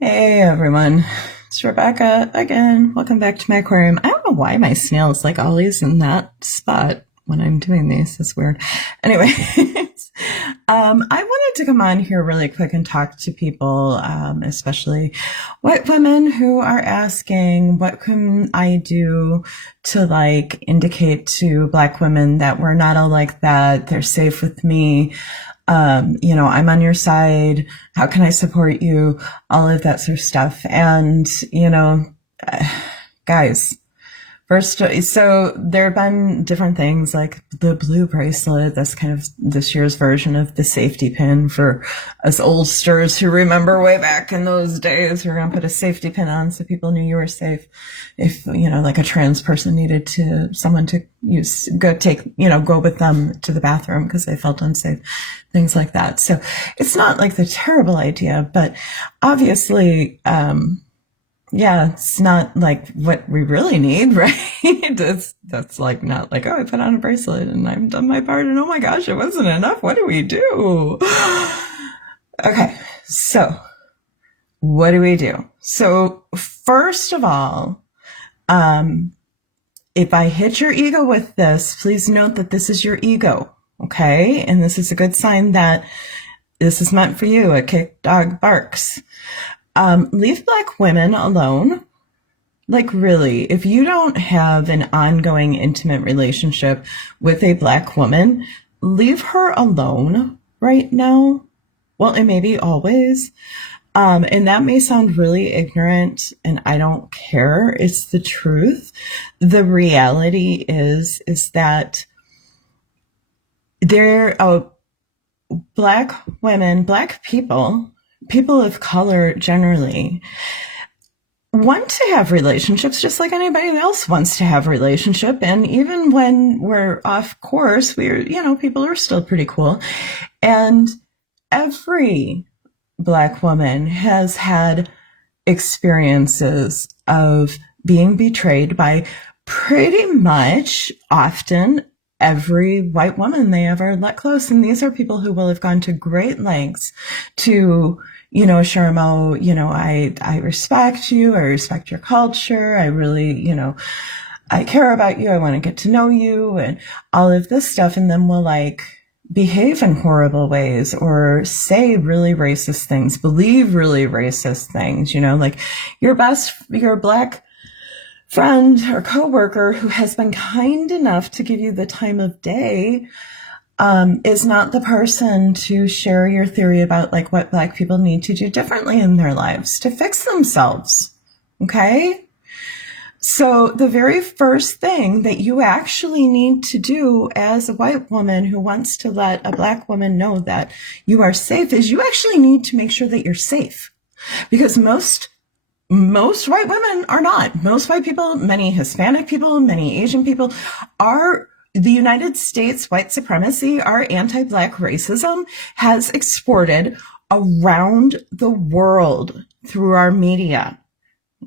Hey everyone, it's Rebecca again. Welcome back to my aquarium. I don't know why my snail is like always in that spot when I'm doing these. It's weird. Anyway, I wanted to come on here really quick and talk to people, especially white women who are asking, what can I do to like indicate to black women that we're not all like that, they're safe with me, I'm on your side. How can I support you? All of that sort of stuff. And, guys, first, so there have been different things like the blue bracelet. That's kind of this year's version of the safety pin for us oldsters who remember way back in those days. We're going to put a safety pin on so people knew you were safe. If, like a trans person needed someone to go with them to the bathroom because they felt unsafe, things like that. So it's not like the terrible idea, but obviously, it's not like what we really need, right? That's like not like, oh, I put on a bracelet and I've done my part and oh my gosh, it wasn't enough. What do we do? Okay, so what do we do? So first of all, if I hit your ego with this, please note that this is your ego, okay? And this is a good sign that this is meant for you. A kick dog barks. Leave black women alone. Like really, if you don't have an ongoing intimate relationship with a black woman, leave her alone right now. Well, and maybe always. And that may sound really ignorant and I don't care. It's the truth. The reality is that black women, black people of color generally want to have relationships just like anybody else wants to have a relationship. And even when we're off course, people are still pretty cool. And every black woman has had experiences of being betrayed by pretty much often every white woman they ever let close. And these are people who will have gone to great lengths to, assure them, oh, I respect you. I respect your culture. I really, I care about you. I want to get to know you and all of this stuff. And then we'll like behave in horrible ways or say really racist things, believe really racist things, like your black friend or coworker who has been kind enough to give you the time of day is not the person to share your theory about like what black people need to do differently in their lives to fix themselves. Okay? So the very first thing that you actually need to do as a white woman who wants to let a black woman know that you are safe is you actually need to make sure that you're safe. Because most white women are not. Most white people, many Hispanic people, many Asian people are the United States white supremacy, our anti-black racism has exported around the world through our media.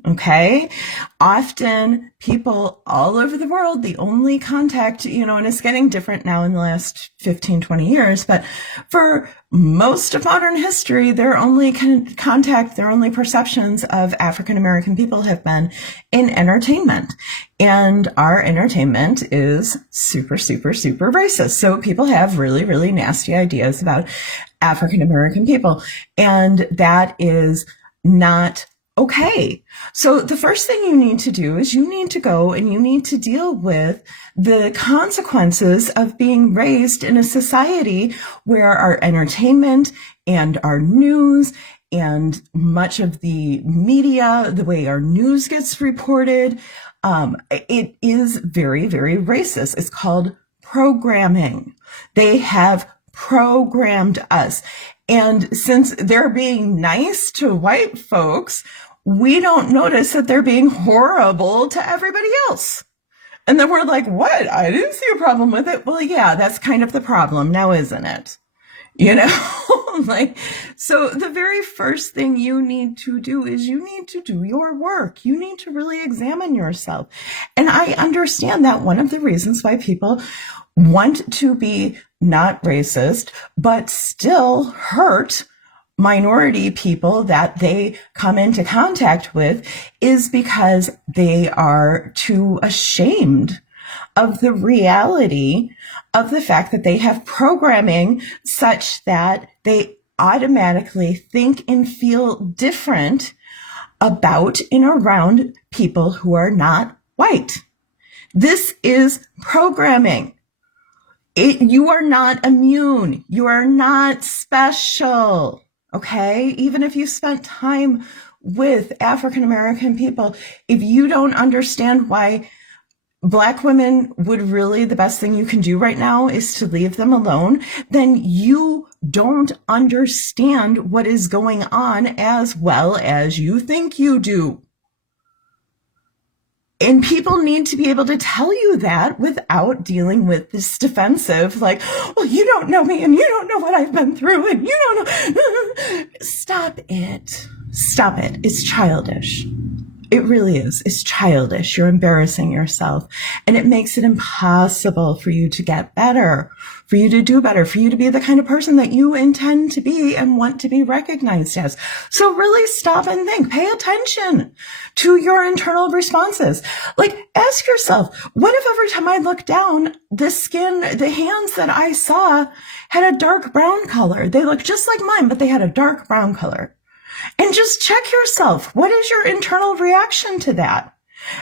Okay. Often people all over the world, the only contact, and it's getting different now in the last 15, 20 years, but for most of modern history, their only contact, their only perceptions of African American people have been in entertainment. And our entertainment is super, super, super racist. So people have really, really nasty ideas about African American people. And that is not okay. So the first thing you need to do is you need to go and you need to deal with the consequences of being raised in a society where our entertainment and our news and much of the media, the way our news gets reported, it is very, very racist. It's called programming. They have programmed us. And since they're being nice to white folks, we don't notice that they're being horrible to everybody else. And then we're like, what? I didn't see a problem with it. Well, yeah, that's kind of the problem now, isn't it? So the very first thing you need to do is you need to do your work. You need to really examine yourself. And I understand that one of the reasons why people want to be not racist, but still hurt minority people that they come into contact with is because they are too ashamed of the reality of the fact that they have programming such that they automatically think and feel different about and around people who are not white. This is programming. You are not immune. You are not special. Okay? Even if you spent time with African American people, if you don't understand why Black women would really, the best thing you can do right now is to leave them alone, then you don't understand what is going on as well as you think you do. And people need to be able to tell you that without dealing with this defensive, like, well, you don't know me and you don't know what I've been through and you don't know. Stop it. Stop it. It's childish. It really is. It's childish. You're embarrassing yourself. And it makes it impossible for you to get better, for you to do better, for you to be the kind of person that you intend to be and want to be recognized as. So really stop and think. Pay attention to your internal responses. Like, ask yourself, what if every time I looked down, the skin, the hands that I saw had a dark brown color? They look just like mine, but they had a dark brown color. And just check yourself. What is your internal reaction to that?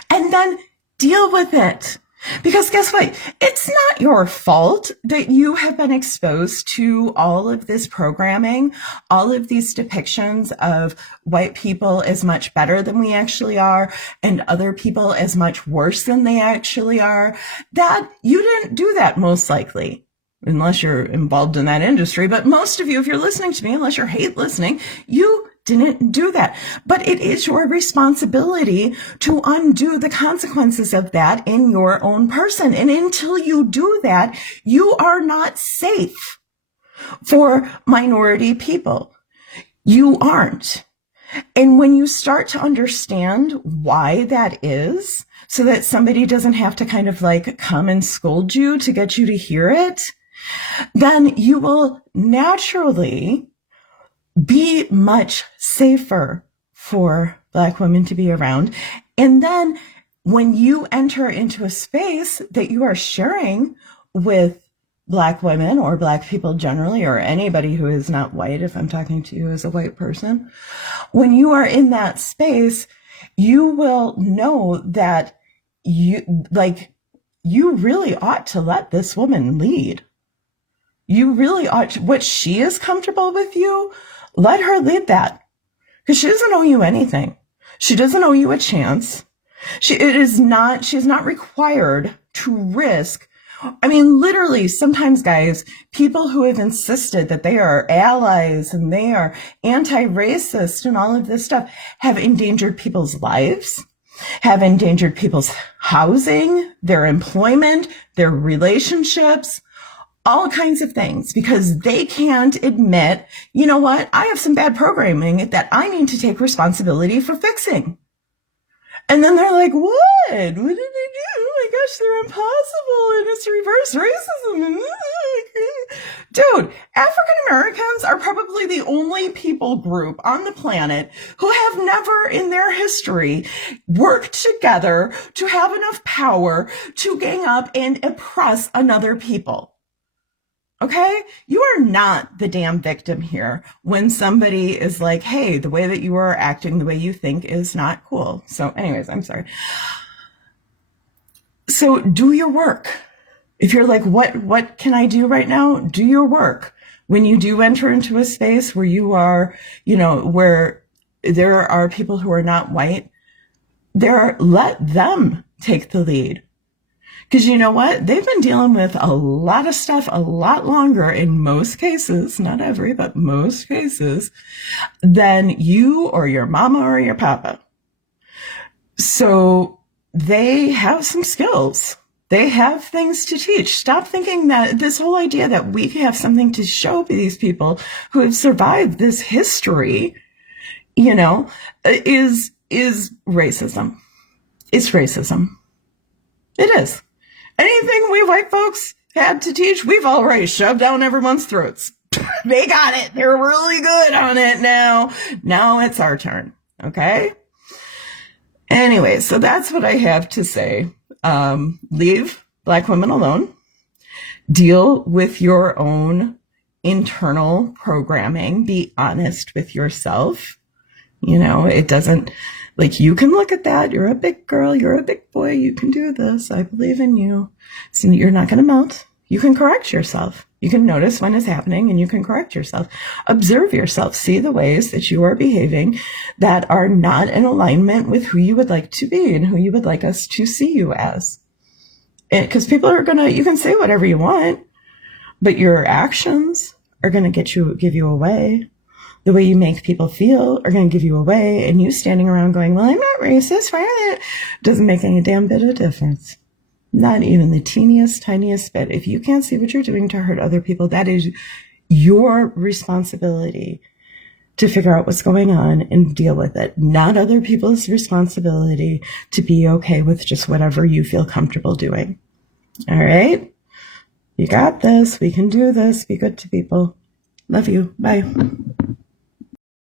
And then deal with it. Because guess what? It's not your fault that you have been exposed to all of this programming, all of these depictions of white people as much better than we actually are, and other people as much worse than they actually are. That you didn't do that most likely, unless you're involved in that industry. But most of you, if you're listening to me, unless you hate listening, you didn't do that. But it is your responsibility to undo the consequences of that in your own person. And until you do that, you are not safe for minority people. You aren't. And when you start to understand why that is, so that somebody doesn't have to kind of like come and scold you to get you to hear it, then you will naturally be much safer for Black women to be around. And then when you enter into a space that you are sharing with Black women or Black people generally, or anybody who is not white, if I'm talking to you as a white person, when you are in that space, you will know that you really ought to let this woman lead. You really ought to, what she is comfortable with you, let her lead that. Because she doesn't owe you anything. She doesn't owe you a chance. She is not required to risk. I mean, literally, sometimes, guys, people who have insisted that they are allies and they are anti-racist and all of this stuff have endangered people's lives, have endangered people's housing, their employment, their relationships, all kinds of things, because they can't admit, you know what, I have some bad programming that I need to take responsibility for fixing. And then they're like, what? What did they do? Oh my gosh, they're impossible, and it's reverse racism. Dude, African Americans are probably the only people group on the planet who have never in their history worked together to have enough power to gang up and oppress another people. Okay? You are not the damn victim here when somebody is like, hey, the way that you are acting, the way you think is not cool. So anyways, I'm sorry. So do your work. If you're like, what can I do right now? Do your work. When you do enter into a space where you are, where there are people who are not white, let them take the lead. Because you know what? They've been dealing with a lot of stuff a lot longer in most cases, not every, but most cases, than you or your mama or your papa. So they have some skills. They have things to teach. Stop thinking that this whole idea that we have something to show these people who have survived this history, is racism. It's racism. It is. Anything we white folks had to teach, we've already shoved down everyone's throats. They got it. They're really good on it now. Now it's our turn. Okay? Anyway, so that's what I have to say. Leave Black women alone. Deal with your own internal programming. Be honest with yourself. It doesn't, like, you can look at that. You're a big girl. You're a big boy. You can do this. I believe in you. So you're not going to melt. You can correct yourself. You can notice when it's happening and you can correct yourself. Observe yourself. See the ways that you are behaving that are not in alignment with who you would like to be and who you would like us to see you as. Because people are you can say whatever you want, but your actions are going to give you away. The way you make people feel are going to give you away. And you standing around going, well, I'm not racist. Why doesn't make any damn bit of difference. Not even the teeniest, tiniest bit. If you can't see what you're doing to hurt other people, that is your responsibility to figure out what's going on and deal with it. Not other people's responsibility to be okay with just whatever you feel comfortable doing. All right? You got this. We can do this. Be good to people. Love you. Bye.